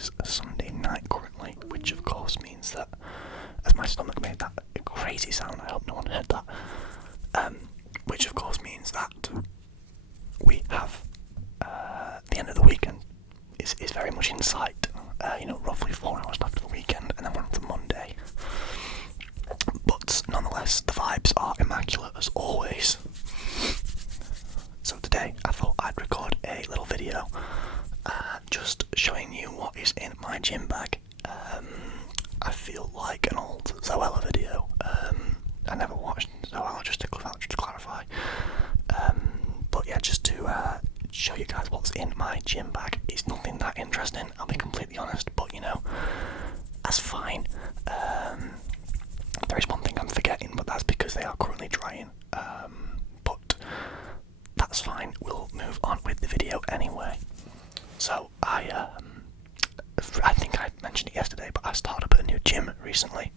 It's a Sunday night currently, which of course means that, as my stomach made that crazy sound, I hope no one heard that, which of course means that we have the end of the weekend is very much in sight. Roughly 4 hours left of the weekend, and then we're on to Monday. But nonetheless, the vibes are immaculate as always. So today I thought I'd record a little video just showing you what is in my gym bag. I feel like an old Zoella video. I never watched Zoella, just to clarify. But yeah, just to show you guys what's in my gym bag. It's nothing that interesting, I'll be completely honest, but that's fine. There is one thing I'm forgetting, but that's because they are currently drying. But that's fine, we'll move on with the video anyway. So I think I mentioned it yesterday, but I started up at a new gym recently,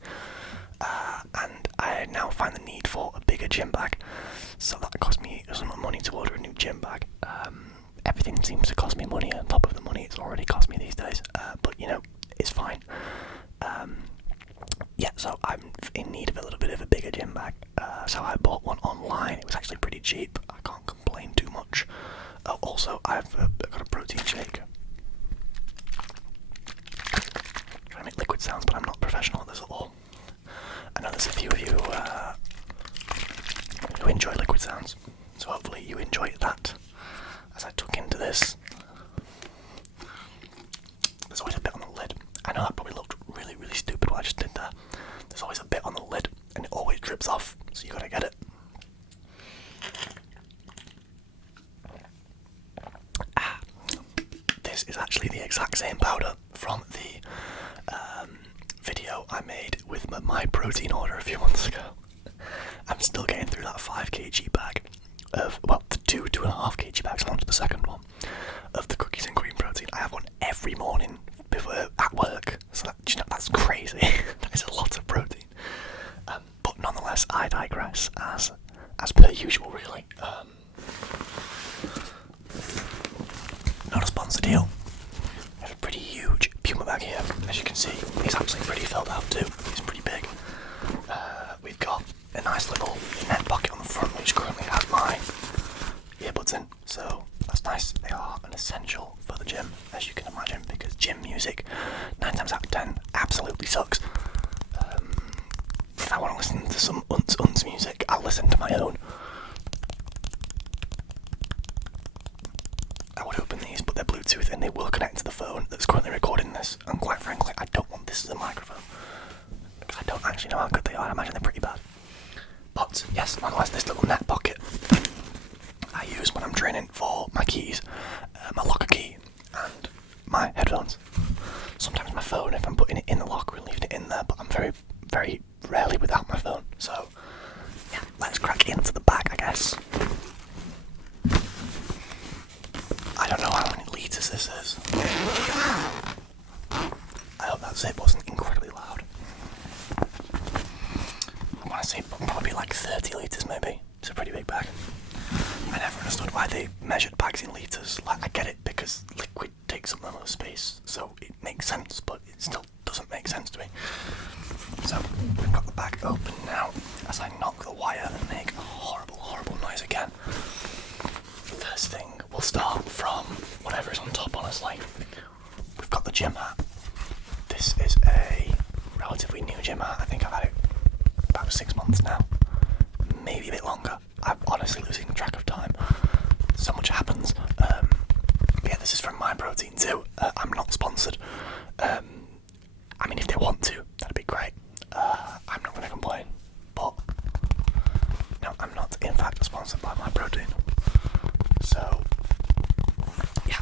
and I now find the need for a bigger gym bag. So that cost me some money to order a new gym bag. Everything seems to cost me money on top of the money it's already cost me these days, but it's fine. So I'm in need of a little bit of a bigger gym bag, so I bought one online. It was actually pretty cheap, I can't complain too much. Also, I've got a protein shake. Trying to make liquid sounds, but I'm not professional at this at all. I know there's a few of you who enjoy liquid sounds, so hopefully you enjoy that as I tuck into this. There's always a bit on the lid. I know that probably looked really, really stupid what I just did there. There's always a bit on the lid, and it always drips off, so you gotta get it. This is actually the exact same powder from the video I made with my protein order a few months ago. I'm still getting through that 5kg bag of, the 2.5 kg bags onto the second one of the cookies and cream protein. I have one every morning before at work, so that's crazy. That is a lot of protein. But nonetheless, I digress, as per usual, really. Not a sponsored deal. I have a pretty huge Puma bag here, as you can see. It's actually pretty filled out too. It's pretty big. We've got a nice little net pocket on the front, which currently has my earbuds in, so that's nice. They are an essential for the gym, as you can imagine, because gym music 9 times out of 10 absolutely sucks. If I want to listen to some unts music, I'll listen to my own. I would open these, but they're Bluetooth and they will connect to the phone that's currently recording this, and quite frankly I don't want this as a microphone, because I don't actually know how good they are. I imagine they're pretty bad. But yes, nonetheless, this little net pocket I use when I'm training for my keys, my locker key and my headphones. Sometimes my phone if I'm putting it in the locker and leaving it in there, but I'm very, very rarely without my phone. So yeah, let's crack into the bag, I guess. I don't know how many litres this is. I hope that zip wasn't incredibly loud. I want to say probably like 30 litres maybe. It's a pretty big bag. I never understood why they measured bags in litres. Like, I get it because liquid takes up the most space, so it makes sense, but it still doesn't make sense to me. So we've got the bag open now as I knock the wire and make a horrible, horrible noise again. First thing, we'll start from whatever is on top, honestly. We've got the gym hat. This is a relatively new gym hat. I think I've had it about 6 months now. Maybe a bit longer. I'm honestly losing track of time. So much happens. Yeah, this is from My Protein too. I'm not sponsored. I mean, if they want to, that'd be great. I'm not going to complain. But no, I'm not in fact sponsored by My Protein. So yeah,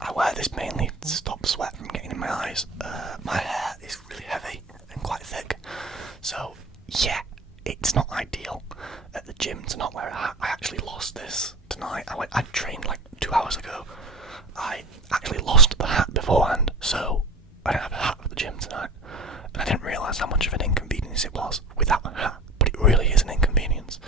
I wear this mainly to stop sweat from getting in my eyes. My hair is really heavy and quite thick, so yeah, it's not ideal at the gym to not wear a hat. I actually lost this tonight. I trained like 2 hours ago. I actually lost the hat beforehand, so I don't have a hat for the gym tonight, and I didn't realise how much of an inconvenience it was without a hat, but it really is an inconvenience,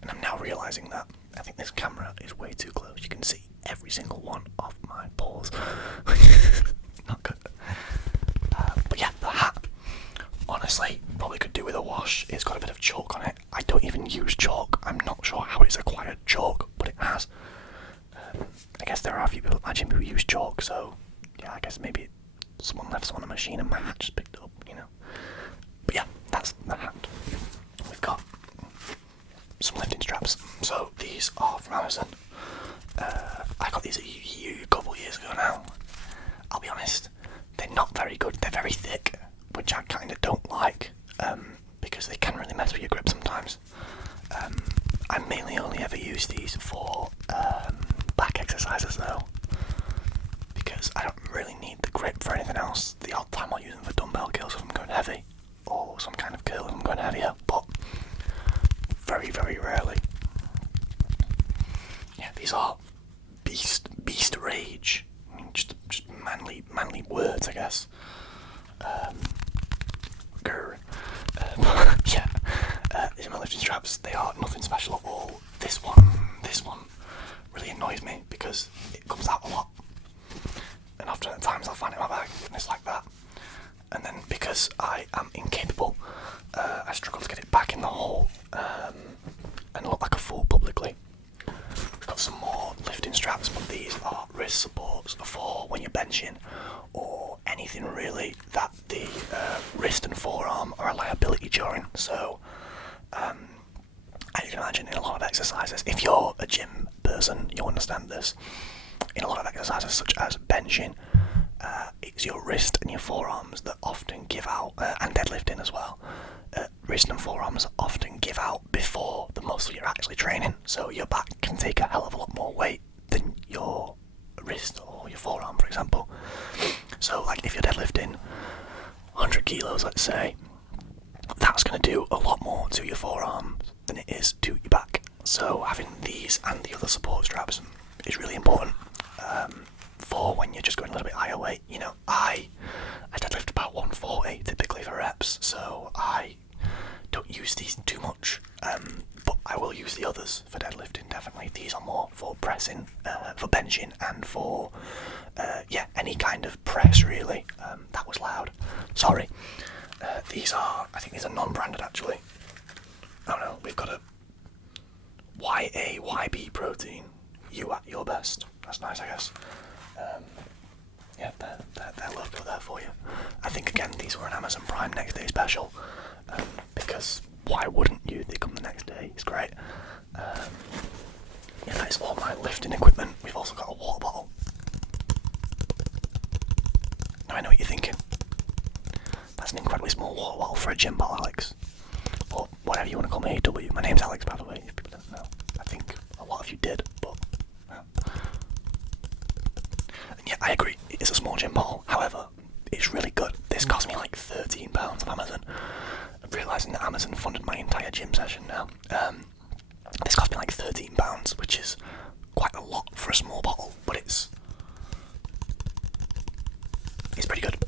and I'm now realising that. I think this camera is way too close. You can see every single one of my pores. Not good. guess maybe someone left some on a machine and my hat just picked it up, you know. But yeah, that's the hat. We've got some lifting straps. So these are from Amazon. I got these a couple of years ago now. I'll be honest, they're not very good. They're very thick, which I kind of don't like, because they can really mess with your grip sometimes. I mainly only ever use these for back exercises though, because I don't really need the grip for anything else. The odd time I'll use them for dumbbell curls if I'm going heavy, or some kind of curl if I'm going heavier, but very, very rarely. Yeah, these are beast rage. I mean, just manly words, I guess. Yeah, these are my lifting straps. They are nothing special at all. This one really annoys me because it comes out a lot, and often at times I'll find it in my bag and it's like that. And then because I am incapable, I struggle to get it back in the hole and look like a fool publicly. We've got some more lifting straps, but these are wrist supports for when you're benching or anything really that the wrist and forearm are a liability during. So as you can imagine, in a lot of exercises, if you're a gym person, you'll understand this. In a lot of exercises such as benching, it's your wrist and your forearms that often give out, and deadlifting as well. Wrist and forearms often give out before the muscle you're actually training, so your back can take a hell of a lot more weight than your wrist or your forearm, for example. So like if you're deadlifting 100 kilos, let's say, that's going to do a lot more to your forearms than it is to your back. So having these and the other support straps is really important for when you're just going a little bit higher weight. You know, I deadlift about 140 typically for reps, so I don't use these too much, but I will use the others for deadlifting, definitely. These are more for pressing, for benching, and for yeah, any kind of press really. That was loud, sorry. I think these are non-branded actually. Oh no, we've got a YAYB protein, you at your best. That's nice, I guess. Yeah, their logo there for you. I think again these were an Amazon Prime next day special, because why wouldn't you? They come the next day. It's great. Yeah, that is all my lifting equipment. We've also got a water bottle. Now I know what you're thinking. That's an incredibly small water bottle for a gym bottle, Alex. Or whatever you want to call me, AW. My name's Alex, by the way, if people don't know. I think a lot of you did, but yeah, I agree, it is a small gym bottle, however, it's really good. This cost me like £13 on Amazon. I'm realising that Amazon funded my entire gym session now. This cost me like £13, which is quite a lot for a small bottle, but it's pretty good.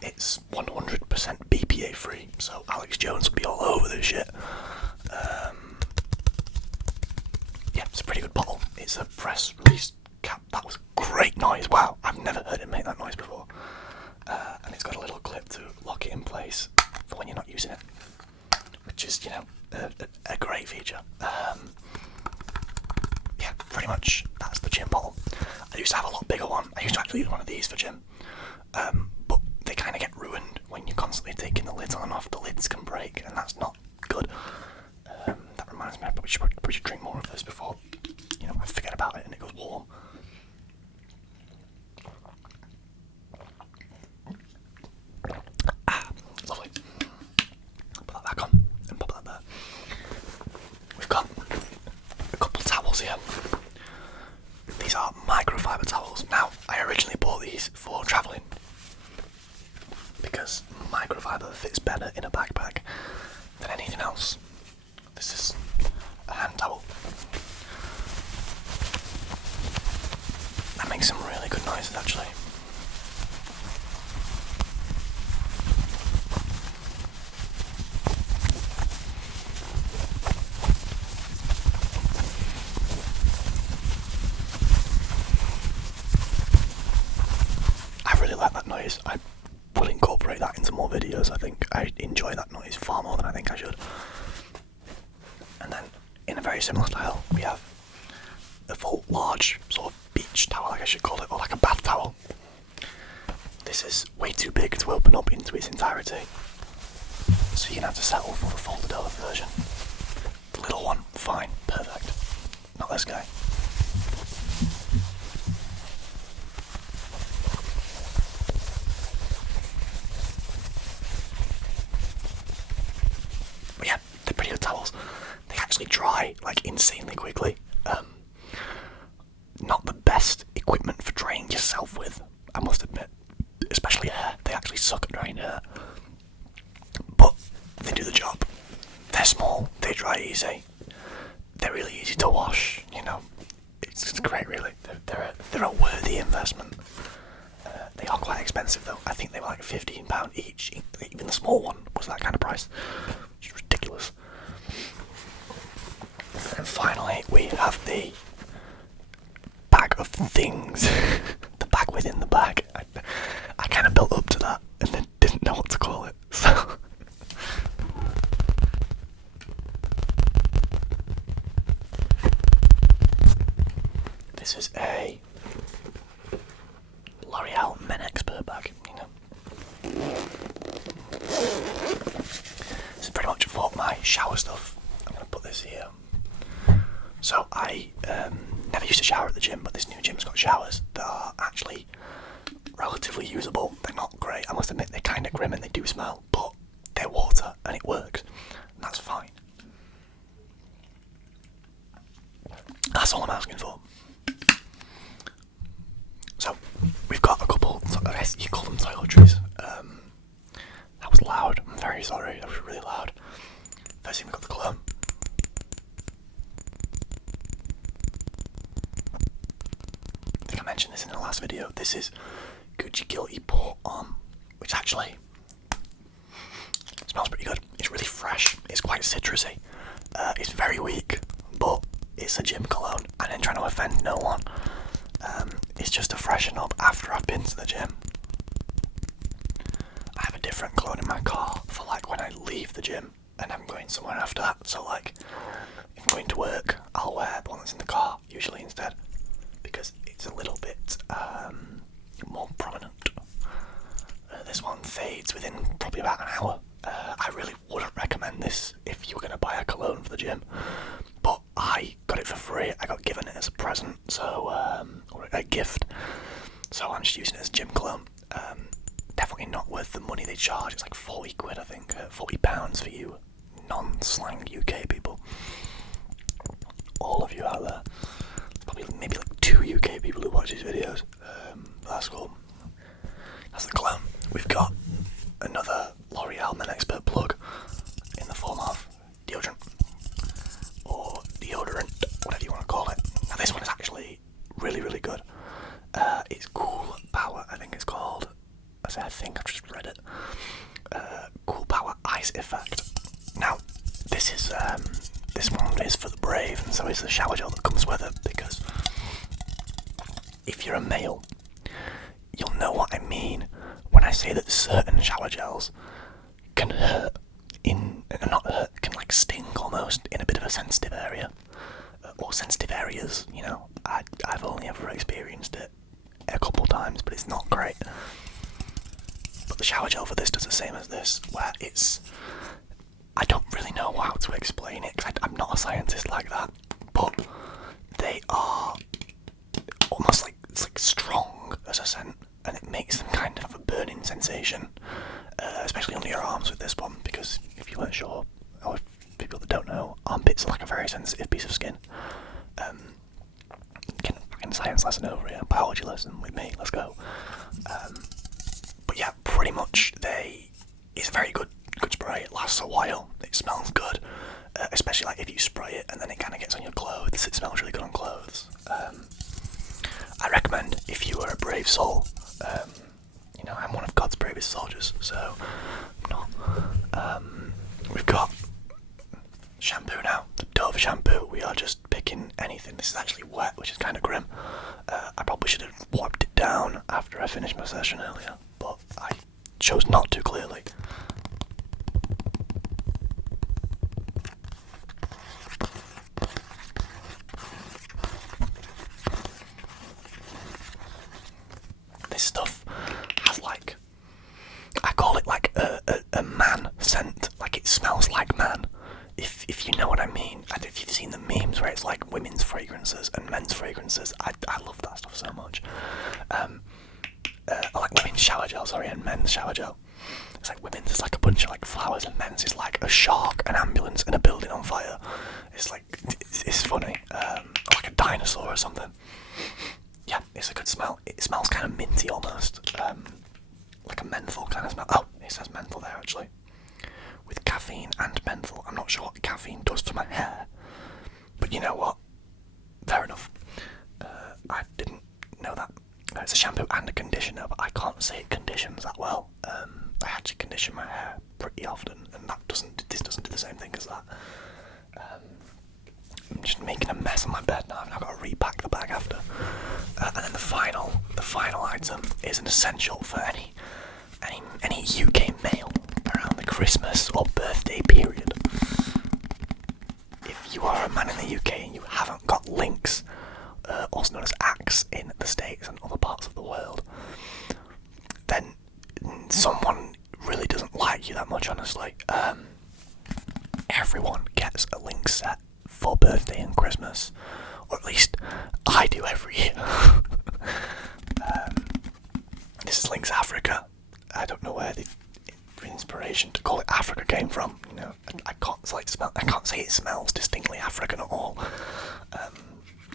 It's 100% BPA free, so Alex Jones will be all over this shit. Yeah, it's a pretty good bottle. It's a press release cap. That was great noise. Wow, I've never heard it make that noise before. And it's got a little clip to lock it in place for when you're not using it, which is, you know, a great feature. Yeah, pretty much that's the gym bottle. I used to have a lot bigger one. I used to actually use one of these for gym, but they kind of get ruined when you're constantly taking the lids on and off. The lids can break, and that's not good. That reminds me, I probably should drink more of this before, you know, I forget about it and it goes warm. Lovely. Put that back on and pop that there. We've got a couple towels here. These are microfiber towels. Now, I originally bought these for travelling because microfiber fits better in a backpack than anything else. This is a hand towel. That makes some really good noises actually. I really like that noise. I will incorporate that into more videos. I think I enjoy that noise far more than I think I should. And then, in a very similar style, we have a full large sort of beach towel, I guess you should call it, or like a bath towel. this is way too big to open up into its entirety. So you're going to have to settle for the folded over version. The little one, fine, perfect. Not this guy. But yeah, they're pretty good towels. They actually dry like insanely quickly. Not the best equipment for drying yourself with, I must admit. Especially hair. They actually suck at drying hair. But they do the job. They're small, they dry easy. They're really easy to wash, you know. It's great, really. They're a worthy investment. They are quite expensive though. I think they were like £15 each. Even the small one was that kind of price. Which is ridiculous. And finally, we have the bag of things. The bag within the bag. I kind of built up to that and then didn't know what to call it. So this is a L'Oreal Men Expert bag, you know. This is pretty much for my shower stuff. I'm going to put this here. So I never used to shower at the gym, but this new gym's got showers that are actually relatively usable. They're not great, I must admit. They're kind of grim and they do smell, but they're water and it works, and that's fine. That's all I'm asking for. So we've got a couple, I guess you call them toiletries. That was loud, I'm very sorry, that was really loud. First thing, we've got the cologne. I think I mentioned this in the last video. This is Gucci Guilty Pour On, which actually smells pretty good. It's really fresh, it's quite citrusy. It's very weak, but it's a gym cologne, and then trying to offend no one. It's just to freshen up after I've been to the gym. I have a different cologne in my car for like when I leave the gym and I'm going somewhere after that. So like, if I'm going to work, I'll wear the one that's in the car usually instead, because it's a little bit more prominent. This one fades within probably about an hour. I really wouldn't recommend this if you were going to buy a cologne for the gym, but I got it for free. I got given it as a present, so or a gift. So I'm just using it as gym cologne. Definitely not worth the money they charge. It's like 40 quid, I think, £40 for you non-slang UK people. All of you out there. Probably maybe like 2 UK people who watch these videos. That's cool. That's the cologne. We've got another L'Oreal Men Expert plug in the form of deodorant, or deodorant, whatever you want to call it. Now this one is actually really, really good. It's Cool Power, I think it's called. I think I've just read it. Cool Power Ice Effect. Now, this is this one is for the brave, and so is the shower gel that comes with it, because if you're a male, you'll know what I mean when I say that certain shower gels can hurt not hurt, can like sting almost in a bit of a sensitive area, or sensitive areas, you know. I've only ever experienced it a couple times, but it's not great. But the shower gel for this does the same as this, where I don't really know how to explain it, because I'm not a scientist like that, but they are almost like, it's like strong as a scent, and it makes them kind of have a burning sensation, especially under your arms with this one, because if you weren't sure, or if people that don't know, armpits are like a very sensitive piece of skin. Fucking science lesson over here, biology lesson with me, let's go. But yeah, pretty much it's a very good spray. It lasts a while, it smells good, especially like if you spray it and then it kind of gets on your clothes. It smells really good on clothes. I recommend, if you are a brave soul, you know, I'm one of God's bravest soldiers, so I'm not. We've got shampoo now, the Dove shampoo. We are just picking anything. This is actually wet, which is kind of grim. I probably should have wiped it down after I finished my session earlier, but I chose not to, clearly. This stuff has like gel, sorry, and men's shower gel. It's like women's is like a bunch of like flowers, and men's is like a shark, an ambulance, and a building on fire. It's like, it's funny, like a dinosaur or something. Yeah, it's a good smell. It smells kind of minty almost, like a menthol kind of smell. Oh, it says menthol there actually, with caffeine and menthol. I'm not sure what caffeine does for my hair, but you know what? Fair enough. I didn't know that. It's a shampoo and a conditioner, but I can't say it conditions that well. I actually condition my hair pretty often, and this doesn't do the same thing as that. I'm just making a mess on my bed now. I've now got to repack the bag after. And then the final item is an essential for any UK male around the Christmas or birthday period. If you are a man in the UK and you haven't got links, also known as Axe in the States and other parts of the world, then someone really doesn't like you that much, honestly. Everyone gets a link set for birthday and Christmas, or at least I do every year. This is Links Africa. I don't know where the inspiration to call it Africa came from. You know, I can't say it smells distinctly African at all.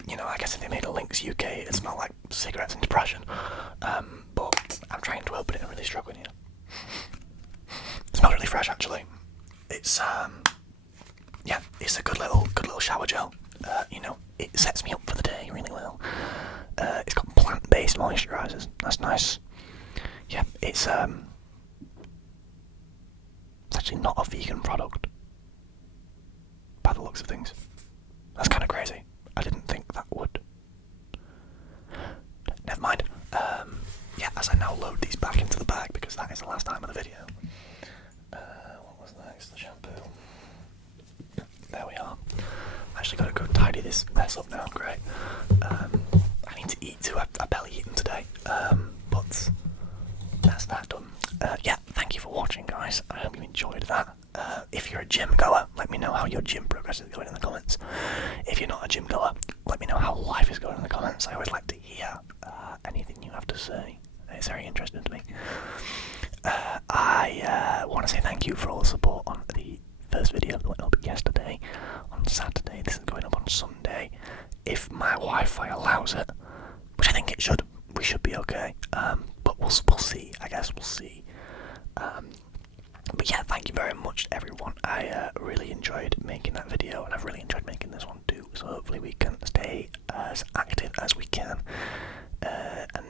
You know, I guess if they made a Lynx UK, it'd smell like cigarettes and depression. But I'm trying to open it and really struggling here. It smells really fresh, actually. It's yeah, it's a good little shower gel. You know, it sets me up for the day really well. It's got plant-based moisturisers. That's nice. Yeah, it's actually not a vegan product by the looks of things. That's kind of crazy. I didn't think that would. Never mind. Yeah, as I now load these back into the bag because that is the last time of the video. What was next? The shampoo. There we are. I actually got to go tidy this mess up now. Great. I need to eat too. I've barely eaten today. But that's that done. Yeah, thank you for watching, guys. I hope you enjoyed that. If you're a gym goer, let me know how your gym progress is going in the comments. If you're not a gym goer, let me know how life is going in the comments. I always like to hear anything you have to say. It's very interesting to me. I want to say thank you for all the support on the first video that went up yesterday on Saturday. This is going up on Sunday. If my Wi-Fi allows it, which I think it should, we should be okay. But we'll see. I guess we'll see. But yeah, thank you very much, everyone. I really enjoyed making that video, and I've really enjoyed making this one too. So hopefully we can stay as active as we can, and